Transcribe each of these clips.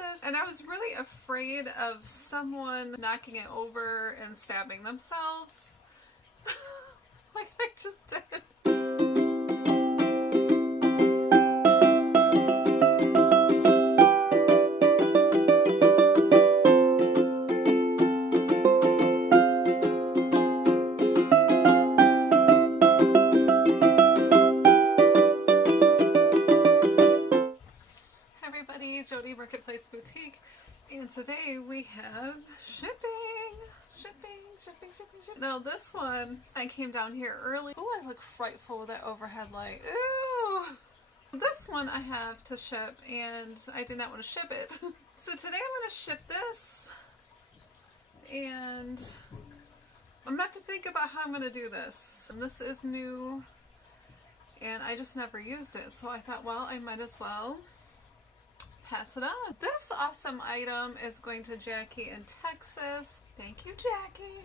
this, and I was really afraid of someone knocking it over and stabbing themselves. Like I just did. Jody Marketplace Boutique, and today we have shipping. Now this one, I came down here early. Oh, I look frightful with that overhead light. Ooh! This one I have to ship, and I did not want to ship it. So today I'm going to ship this, and I'm about to think about how I'm going to do this. And this is new, and I just never used it, so I thought, well, I might as well pass it on. This awesome item is going to Jackie in Texas. Thank you, Jackie.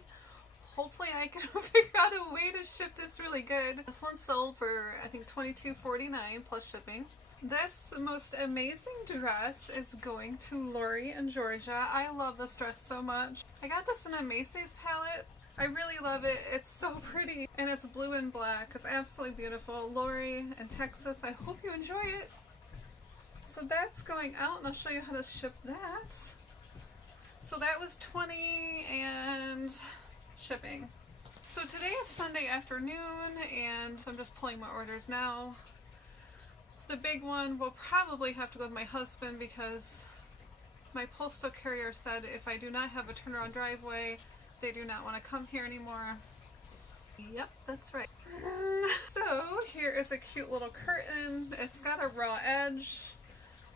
Hopefully I can figure out a way to ship this really good. This one sold for, I think, $22.49 plus shipping. This most amazing dress is going to Lori in Georgia. I love this dress so much. I got this in a Macy's palette. I really love it. It's so pretty, and it's blue and black. It's absolutely beautiful. Lori in Texas, I hope you enjoy it. So that's going out, and I'll show you how to ship that. So that was $20 and shipping. So today is Sunday afternoon, and I'm just pulling my orders now. The big one will probably have to go with my husband because my postal carrier said if I do not have a turnaround driveway, they do not want to come here anymore. Yep, that's right. So here is a cute little curtain. It's got a raw edge.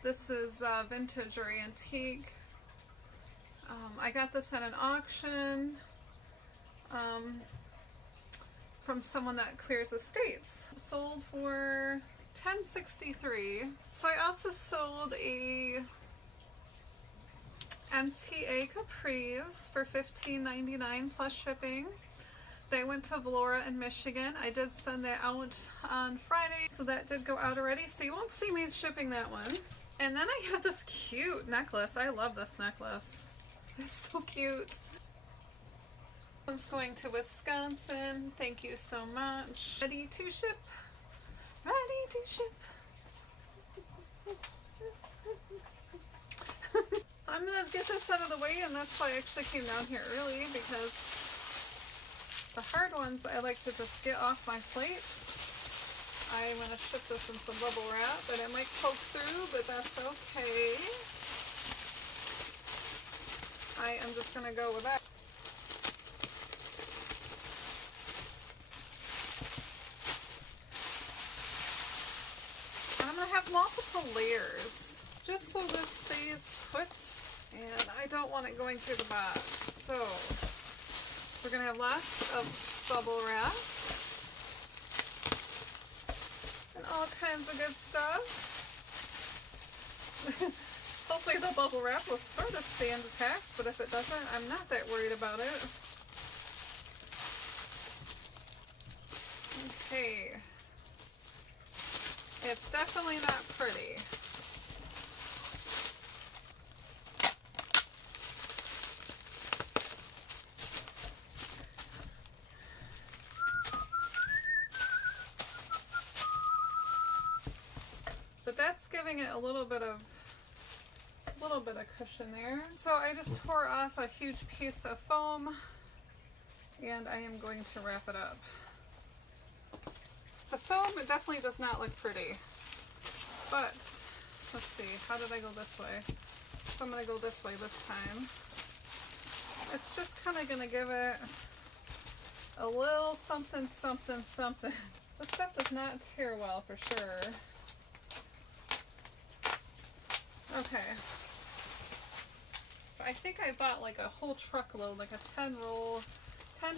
This is vintage or antique. I got this at an auction from someone that clears estates. Sold for $10.63. So I also sold a MTA capris for $15.99 plus shipping. They went to Valora in Michigan. I did send that out on Friday, so that did go out already. So you won't see me shipping that one. And then I have this cute necklace. I love this necklace. It's so cute. One's going to Wisconsin. Thank you so much. Ready to ship. Ready to ship. I'm gonna get this out of the way, and that's why I actually came down here early, because the hard ones I like to just get off my plate. I'm going to ship this in some bubble wrap, and it might poke through, but that's okay. I am just going to go with that. And I'm going to have multiple layers, just so this stays put, and I don't want it going through the box. So we're going to have lots of bubble wrap. All kinds of good stuff. Hopefully the bubble wrap will sort of stay intact, but if it doesn't, I'm not that worried about it. Okay. It's definitely not pretty. But that's giving it a little bit of cushion there. So I just tore off a huge piece of foam, and I am going to wrap it up. The foam, it definitely does not look pretty, but let's see, how did I go this way? So I'm going to go this way this time. It's just kind of going to give it a little something, something, something. This stuff does not tear well for sure. Okay. I think I bought like a whole truckload, like a 10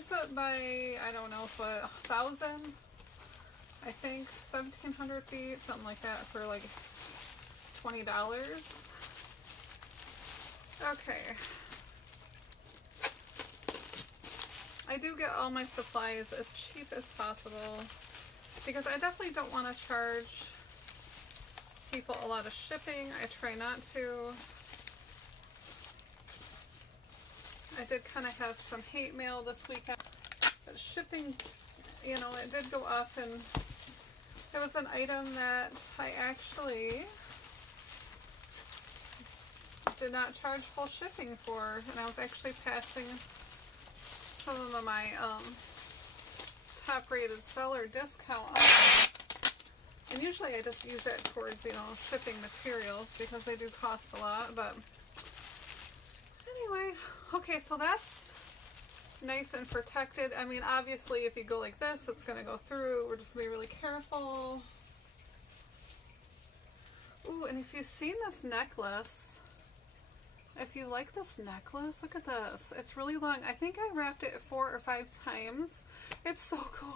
foot by, I don't know, foot, 1,000, I think, 1,700 feet, something like that, for like $20. Okay. I do get all my supplies as cheap as possible, because I definitely don't want to charge people a lot of shipping. I try not to. I did kind of have some hate mail this weekend. But shipping, you know, it did go up, and it was an item that I actually did not charge full shipping for, and I was actually passing some of my top rated seller discount on. And usually I just use that towards, you know, shipping materials because they do cost a lot. But anyway, okay, so that's nice and protected. I mean, obviously if you go like this, it's going to go through. We're just going to be really careful. Ooh, and if you've seen this necklace, if you like this necklace, look at this. It's really long. I think I wrapped it 4 or 5 times. It's so cool.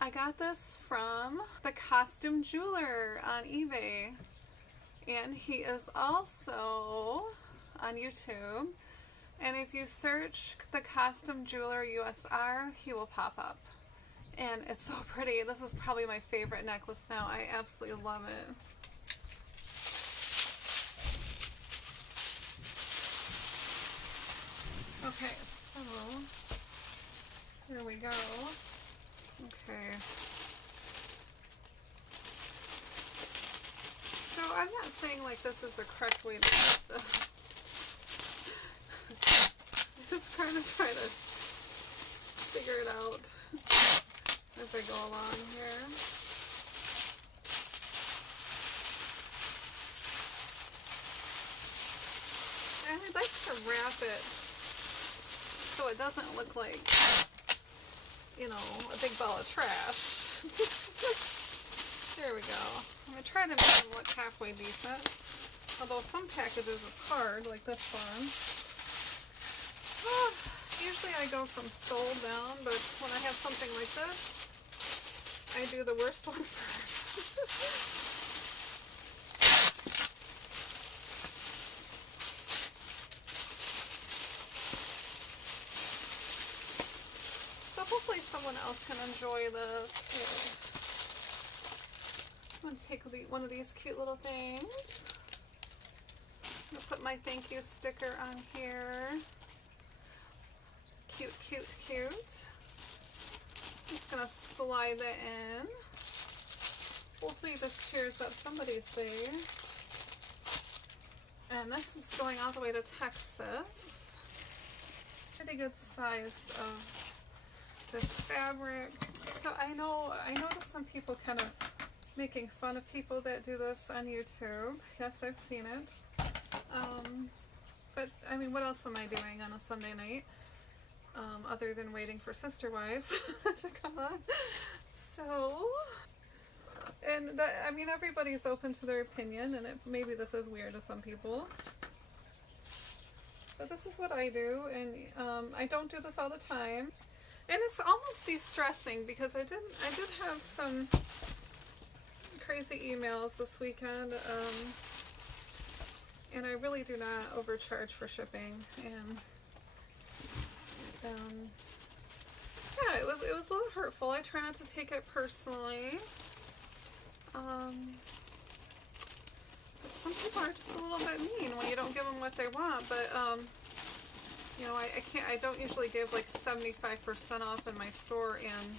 I got this from the Costume Jeweler on eBay. And he is also on YouTube. And if you search the Costume Jeweler USR, he will pop up. And it's so pretty. This is probably my favorite necklace now. I absolutely love it. Okay, so here we go. Okay. So I'm not saying like this is the correct way to do this. I'm just kind of trying to figure it out as I go along here. And I'd like to wrap it so it doesn't look like, you know, a big ball of trash. There we go. I'm going to try to make them look halfway decent. Although some packages is hard, like this one. Usually I go from sole down, but when I have something like this, I do the worst one first. Hopefully someone else can enjoy this. Here. I'm going to take one of these cute little things. I'm going to put my thank you sticker on here. Cute, cute, cute. Just going to slide that in. Hopefully this cheers up somebody's day. And this is going all the way to Texas. Pretty good size of this fabric. So I noticed some people kind of making fun of people that do this on YouTube. Yes, I've seen it. But I mean, what else am I doing on a Sunday night? Other than waiting for Sister Wives to come on. So, and that, I mean, everybody's open to their opinion, and maybe this is weird to some people. But this is what I do, and I don't do this all the time. And it's almost de-stressing because I did have some crazy emails this weekend, and I really do not overcharge for shipping. And yeah, it was a little hurtful. I try not to take it personally. But some people are just a little bit mean when you don't give them what they want. But you know, I don't usually give like 75% off in my store and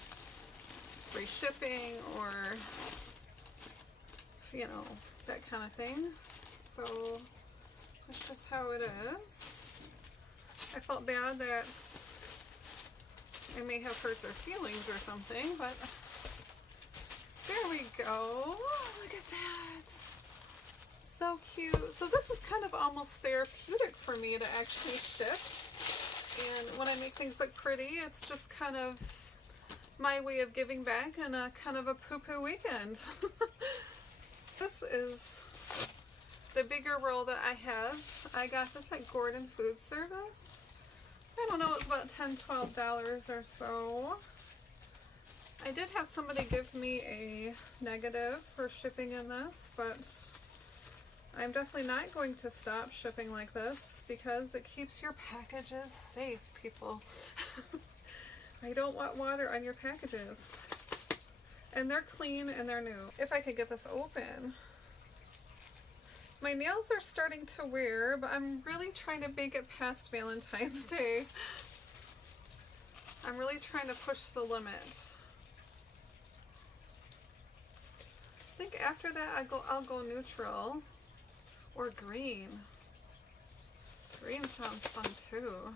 free shipping or, you know, that kind of thing. So that's just how it is. I felt bad that I may have hurt their feelings or something, but there we go. Look at that. So cute. So this is kind of almost therapeutic for me to actually ship. And when I make things look pretty, it's just kind of my way of giving back on a kind of a poo-poo weekend. This is the bigger roll that I have. I got this at Gordon Food Service. I don't know, it's about $10, $12 or so. I did have somebody give me a negative for shipping in this, but I'm definitely not going to stop shipping like this because it keeps your packages safe, people. I don't want water on your packages. And they're clean and they're new. If I could get this open. My nails are starting to wear, but I'm really trying to make it past Valentine's Day. I'm really trying to push the limit. I think after that I'll go neutral or green. Green sounds fun too.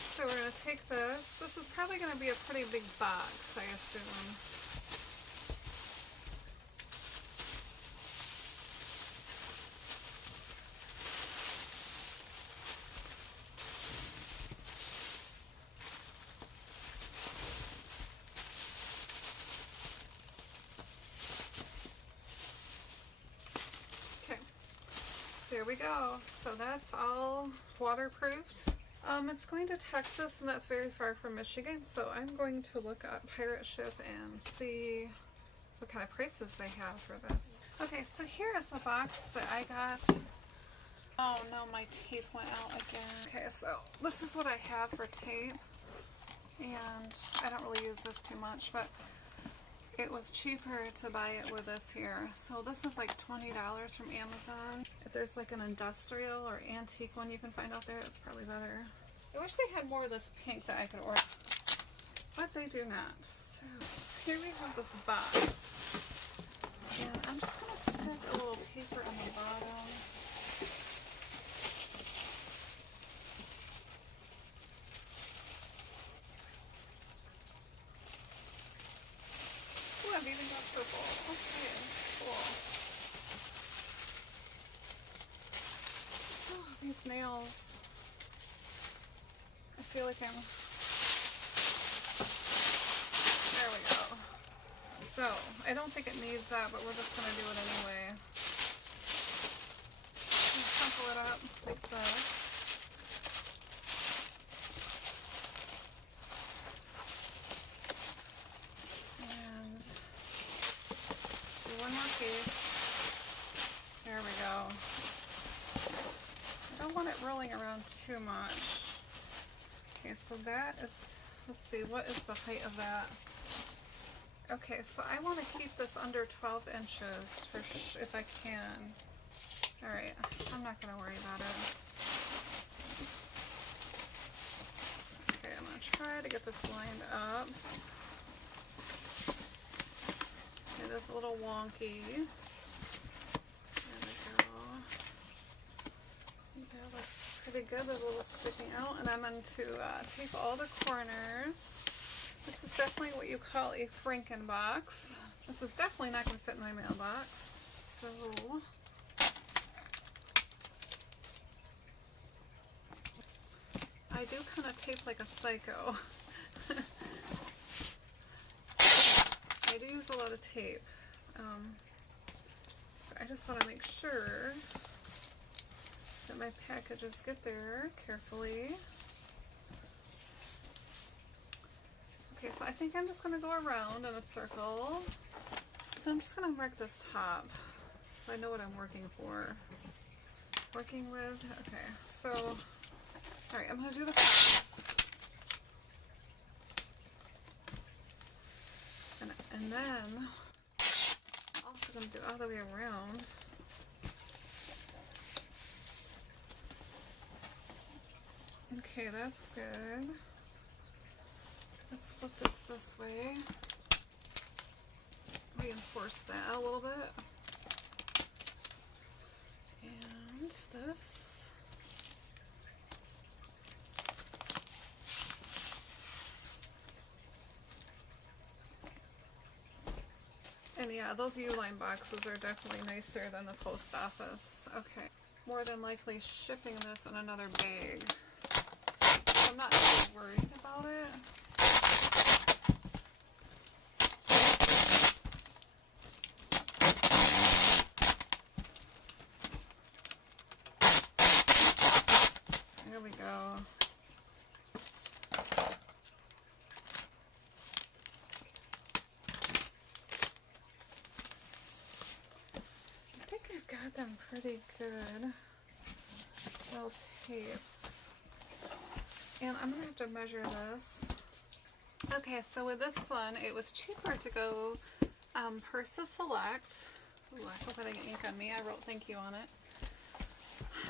So we're going to take this. This is probably going to be a pretty big box, I assume. There we go. So that's all waterproofed. It's going to Texas, and that's very far from Michigan, so I'm going to look up Pirate Ship and see what kind of prices they have for this. Okay, so here is the box that I got. Oh no, my tape went out again. Okay, so this is what I have for tape, and I don't really use this too much, but it was cheaper to buy it with this here. So this was like $20 from Amazon. If there's like an industrial or antique one you can find out there, it's probably better. I wish they had more of this pink that I could order, but they do not. So here we have this box. And I'm just going to stick a little paper on the bottom. Ooh, I've even got purple. Okay, cool. Oh, these nails. I feel like I'm... There we go. So, I don't think it needs that, but we're just going to do it anyway. Crumple it up like this. And do one more piece. There we go. I don't want it rolling around too much. Okay, so that is, let's see, what is the height of that? Okay, so I want to keep this under 12 inches for if I can. Alright, I'm not going to worry about it. Okay, I'm going to try to get this lined up. It is a little wonky. There we go. That looks pretty good. There's a little sticking out, and I'm going to tape all the corners. This is definitely what you call a Frankenbox. This is definitely not going to fit in my mailbox. So I do kind of tape like a psycho. I do use a lot of tape. I just want to make sure that my packages get there carefully. Okay, so I think I'm just going to go around in a circle. So I'm just going to mark this top so I know what I'm working for. Working with, okay, so, alright, I'm going to do the face. And then, I'm also going to do all the way around. Okay, that's good. Let's flip this way. Reinforce that a little bit. And this. And yeah, those U-line boxes are definitely nicer than the post office. Okay. More than likely shipping this in another bag. I'm not really worried about it. There we go. I think I've got them pretty good. Well taped. And I'm going to have to measure this. Okay, so with this one, it was cheaper to go Persa Select. Ooh, I hope I didn't get ink on me. I wrote thank you on it.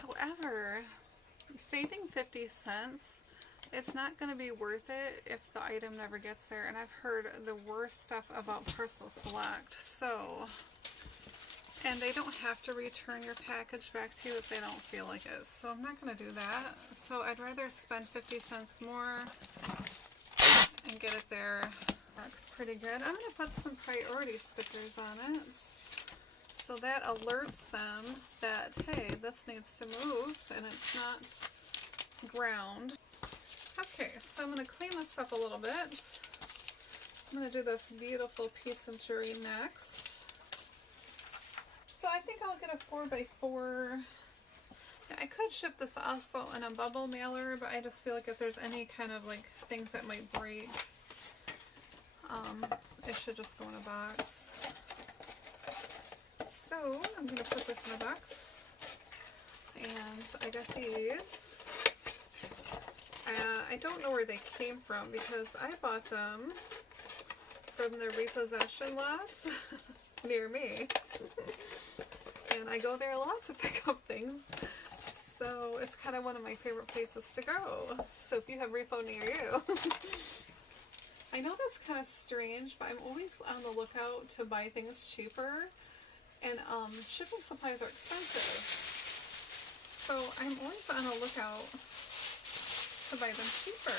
However, saving 50 cents, it's not going to be worth it if the item never gets there. And I've heard the worst stuff about Parcel Select. So, and they don't have to return your package back to you if they don't feel like it. So I'm not going to do that. So I'd rather spend 50 cents more and get it there. Works pretty good. I'm going to put some priority stickers on it, so that alerts them that, hey, this needs to move and it's not ground. Okay, so I'm going to clean this up a little bit. I'm going to do this beautiful piece of jewelry next. So I think I'll get a 4x4. I could ship this also in a bubble mailer, but I just feel like if there's any kind of like things that might break, it should just go in a box. So I'm going to put this in a box, and I got these. I don't know where they came from because I bought them from the repossession lot near me, and I go there a lot to pick up things, so it's kind of one of my favorite places to go. So if you have repo near you, I know that's kind of strange, but I'm always on the lookout to buy things cheaper, and shipping supplies are expensive. So I'm always on the lookout to buy them cheaper.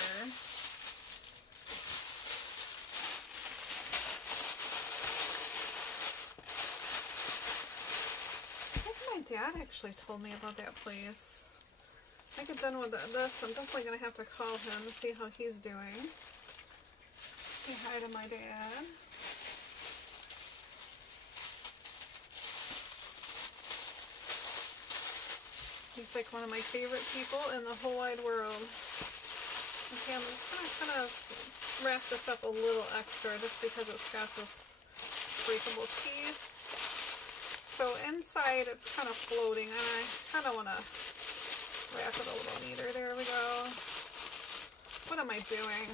I think my dad actually told me about that place. I get done with this, I'm definitely going to have to call him and see how he's doing. Say hi to my dad. He's like one of my favorite people in the whole wide world. Okay, I'm just going to kind of wrap this up a little extra just because it's got this breakable piece. So inside it's kind of floating, and I kind of want to wrap it a little neater. There we go. What am I doing?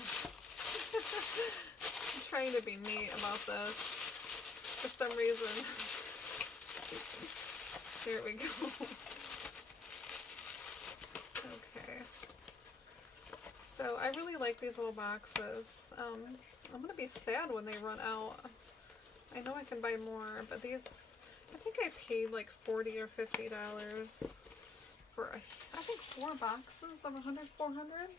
I'm trying to be neat about this for some reason. There we go. Okay. So I really like these little boxes. I'm going to be sad when they run out. I know I can buy more, but these, I think I paid like $40 or $50 for, I think 4 boxes of 100, 400?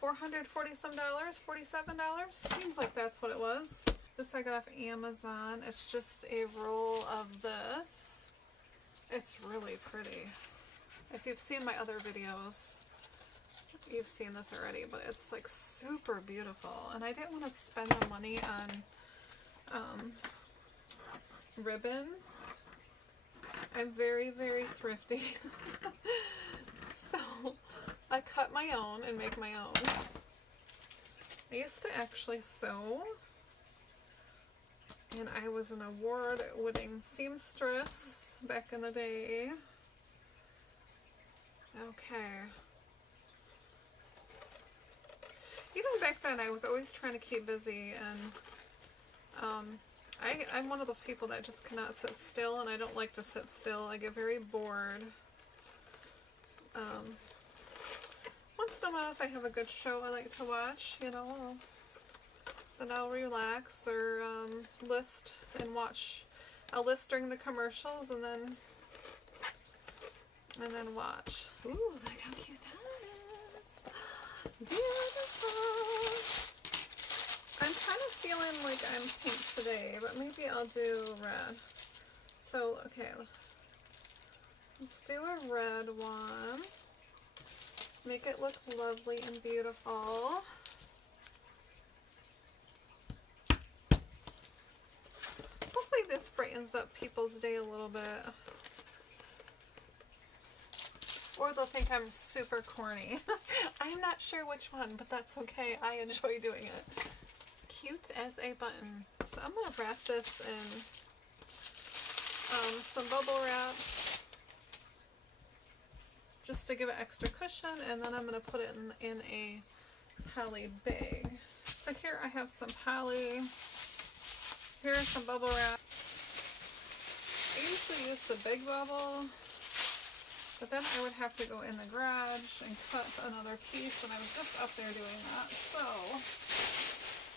440 some dollars, $47. Seems like that's what it was. This I got off Amazon. It's just a roll of this. It's really pretty. If you've seen my other videos, you've seen this already, but it's like super beautiful. And I didn't want to spend the money on ribbon. I'm very, very thrifty. So I cut my own and make my own. I used to actually sew, and I was an award-winning seamstress back in the day. Okay. Even back then, I was always trying to keep busy, and I'm one of those people that just cannot sit still, and I don't like to sit still. I get very bored. Once in a while, if I have a good show I like to watch, you know, then I'll relax or list and watch. I'll list during the commercials and then watch. Ooh, look how cute that is. Beautiful. I'm kind of feeling like I'm pink today, but maybe I'll do red. So, okay, let's do a red one. Make it look lovely and beautiful. Hopefully this brightens up people's day a little bit. Or they'll think I'm super corny. I'm not sure which one, but that's okay. I enjoy doing it. Cute as a button. So I'm going to wrap this in some bubble wrap, just to give it extra cushion, and then I'm going to put it in a poly bag. So here I have some poly, here's some bubble wrap, I usually use the big bubble, but then I would have to go in the garage and cut another piece, and I was just up there doing that, so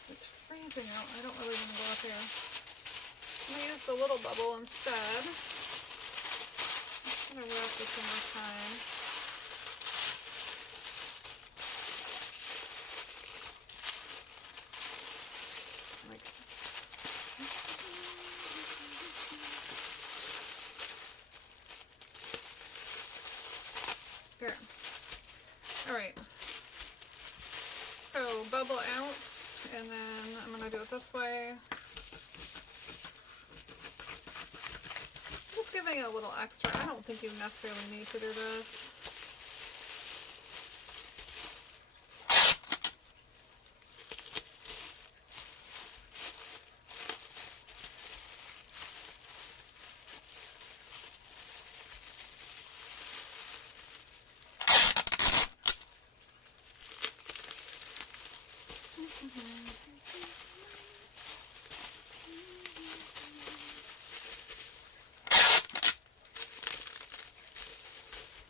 it's freezing out. I don't really want to go up here. I'm going to use the little bubble instead. I'm just going to wrap this one more time. There. Alright. So bubble out, and then I'm going to do it this way. Just giving it a little extra. I don't think you necessarily need to do this.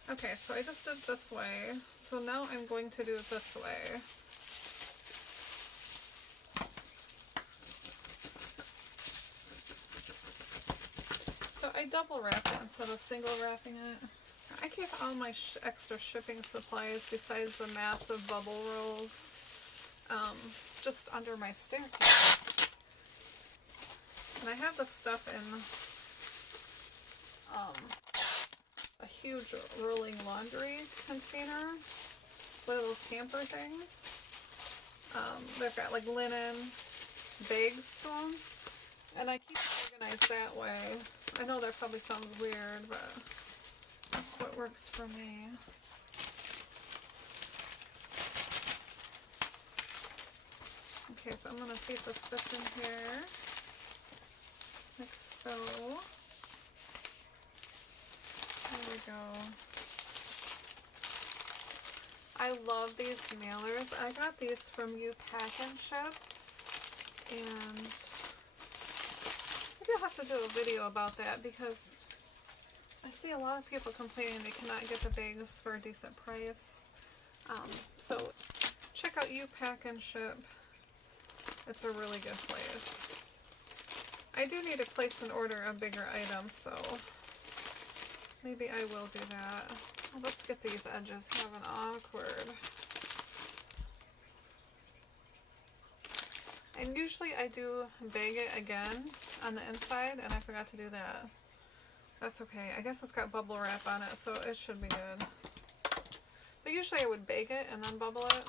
Okay, so I just did this way, so now I'm going to do it this way. So I double wrap it instead of single wrapping it. I keep all my extra shipping supplies besides the massive bubble rolls just under my staircase. And I have the stuff in a huge rolling laundry container, one of those camper things. They've got like linen bags to them, and I keep it organized that way. I know that probably sounds weird, but that's what works for me. Okay, so I'm going to see if this fits in here, like so. There we go. I love these mailers. I got these from You Pack and Ship, and maybe I'll have to do a video about that because I see a lot of people complaining they cannot get the bags for a decent price. So check out You Pack and Ship. It's a really good place. I do need to place an order of bigger items, so maybe I will do that. Oh, let's get these edges having awkward. And usually I do bag it again on the inside, and I forgot to do that. That's okay. I guess it's got bubble wrap on it, so it should be good. But usually I would bake it and then bubble it.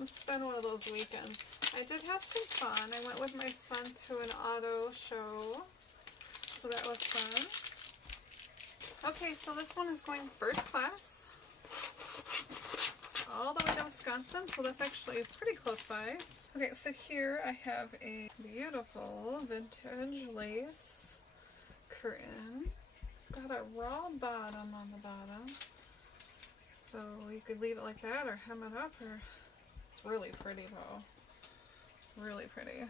It's been one of those weekends. I did have some fun. I went with my son to an auto show, so that was fun. Okay, so this one is going first class all the way to Wisconsin, so that's actually pretty close by. Okay, so here I have a beautiful vintage lace curtain. It's got a raw bottom on the bottom, so you could leave it like that or hem it up, or it's really pretty though. Really pretty.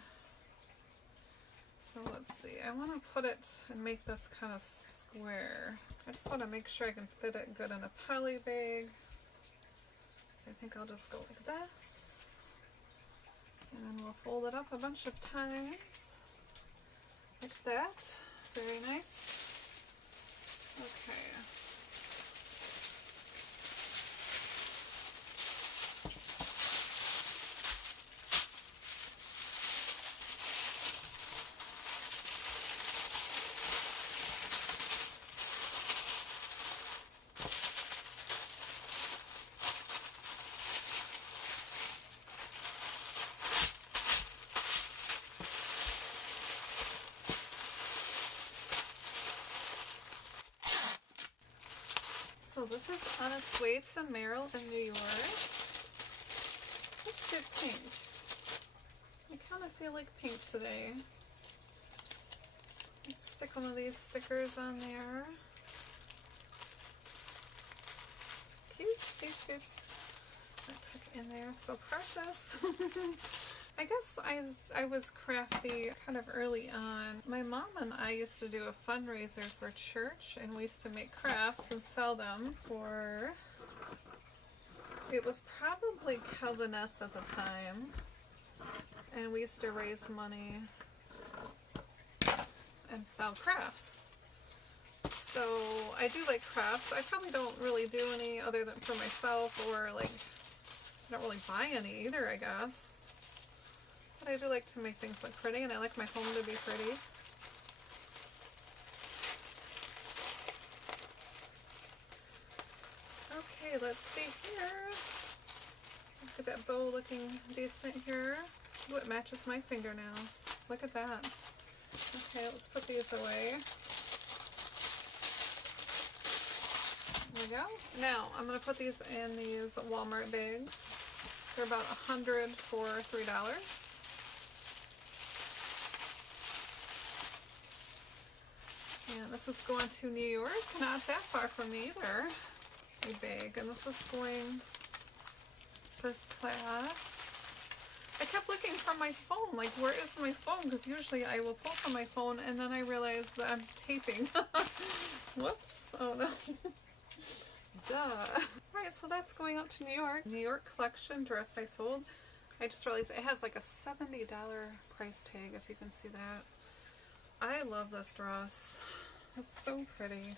So let's see, I want to put it and make this kind of square. I just want to make sure I can fit it good in a poly bag. So I think I'll just go like this. And then we'll fold it up a bunch of times. Like that. Very nice. Okay. So this is on its way to Merrill in New York. Let's do pink. I kind of feel like pink today. Let's stick one of these stickers on there. Cute, cute, cute. I took in there, so precious. I guess I was crafty kind of early on. My mom and I used to do a fundraiser for church, and we used to make crafts and sell them for, it was probably Calvinettes at the time, and we used to raise money and sell crafts. So I do like crafts. I probably don't really do any other than for myself, or like I don't really buy any either, I guess. But I do like to make things look pretty, and I like my home to be pretty. Okay, let's see here. Look at that bow looking decent here. Ooh, it matches my fingernails. Look at that. Okay, let's put these away. There we go. Now, I'm going to put these in these Walmart bags. They're about $100 for $3. And this is going to New York, not that far from me either. A bag, and this is going first class. I kept looking for my phone, like where is my phone? Because usually I will pull from my phone and then I realize that I'm taping. Whoops, oh no. Duh. Alright, so that's going up to New York. New York collection dress I sold. I just realized it has like a $70 price tag, if you can see that. I love this dress. It's so pretty.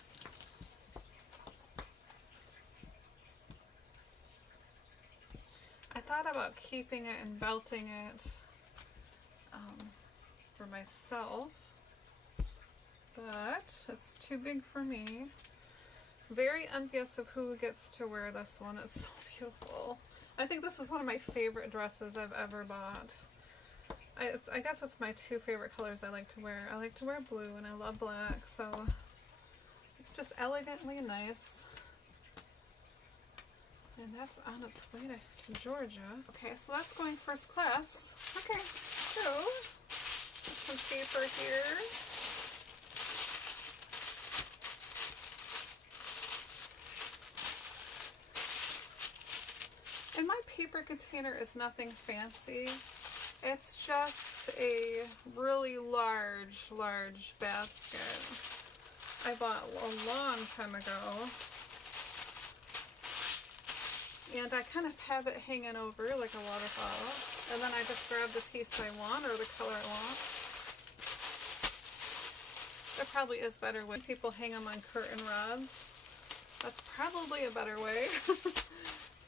I thought about keeping it and belting it for myself, but it's too big for me. Very envious of who gets to wear this one. It's so beautiful. I think this is one of my favorite dresses I've ever bought. I guess it's my two favorite colors I like to wear. I like to wear blue and I love black, so it's just elegantly nice. And that's on its way to Georgia. Okay, so that's going first class. Okay, so put some paper here. And my paper container is nothing fancy. It's just a really large basket I bought a long time ago. And I kind of have it hanging over like a water bottle. And then I just grab the piece I want or the color I want. There probably is better when people hang them on curtain rods. That's probably a better way.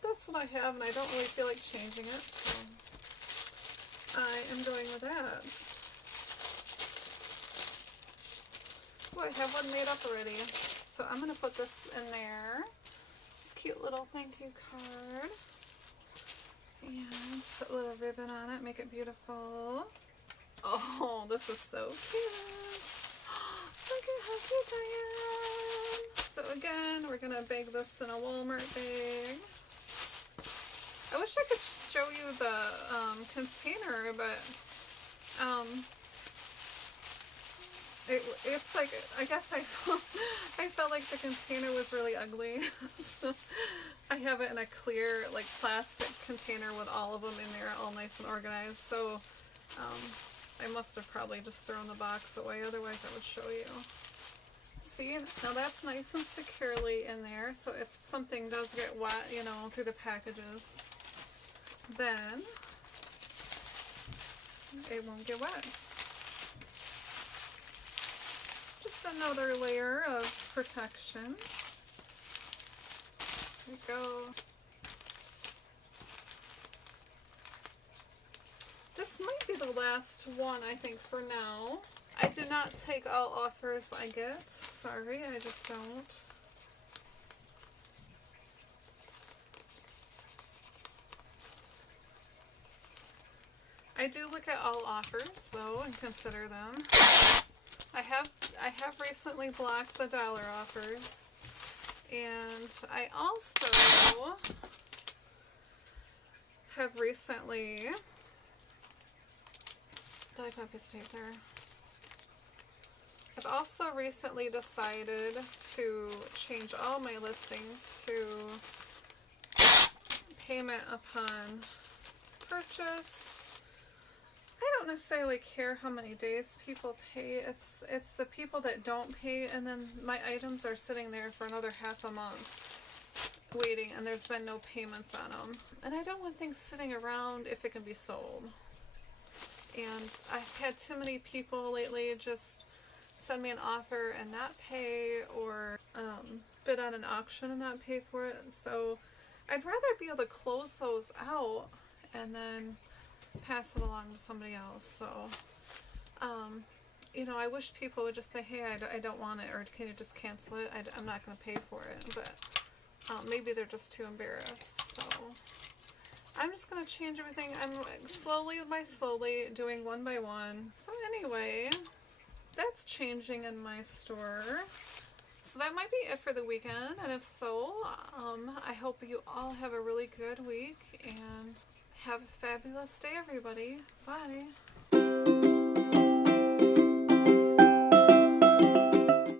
That's what I have, and I don't really feel like changing it, so I am going with that. Oh, I have one made up already. So I'm going to put this in there. This cute little thank you card. And put a little ribbon on it, make it beautiful. Oh, this is so cute. Look at how cute I am. So again, we're going to bag this in a Walmart bag. I wish I could show you the container, but it's like, I guess I felt like the container was really ugly. So I have it in a clear like plastic container with all of them in there, all nice and organized. So I must have probably just thrown the box away, otherwise I would show you. See, now that's nice and securely in there, so if something does get wet, you know, through the packages, then it won't get wet. Just another layer of protection. There we go. This might be the last one, I think, for now. I do not take all offers I get. Sorry, I just don't. I do look at all offers though and consider them. I have recently blocked the dollar offers, and I also have recently, did I put a piece of tape there? I've also recently decided to change all my listings to payment upon purchase, don't necessarily care how many days people pay. It's the people that don't pay, and then my items are sitting there for another half a month waiting, and there's been no payments on them. And I don't want things sitting around if it can be sold. And I've had too many people lately just send me an offer and not pay, or bid on an auction and not pay for it. So I'd rather be able to close those out and then pass it along to somebody else. So you know, I wish people would just say, hey, I don't want it, or can you just cancel it? I'm not going to pay for it. But maybe they're just too embarrassed. So I'm just going to change everything. I'm slowly by slowly doing one by one. So anyway, that's changing in my store. So that might be it for the weekend. And if so, I hope you all have a really good week and have a fabulous day, everybody. Bye.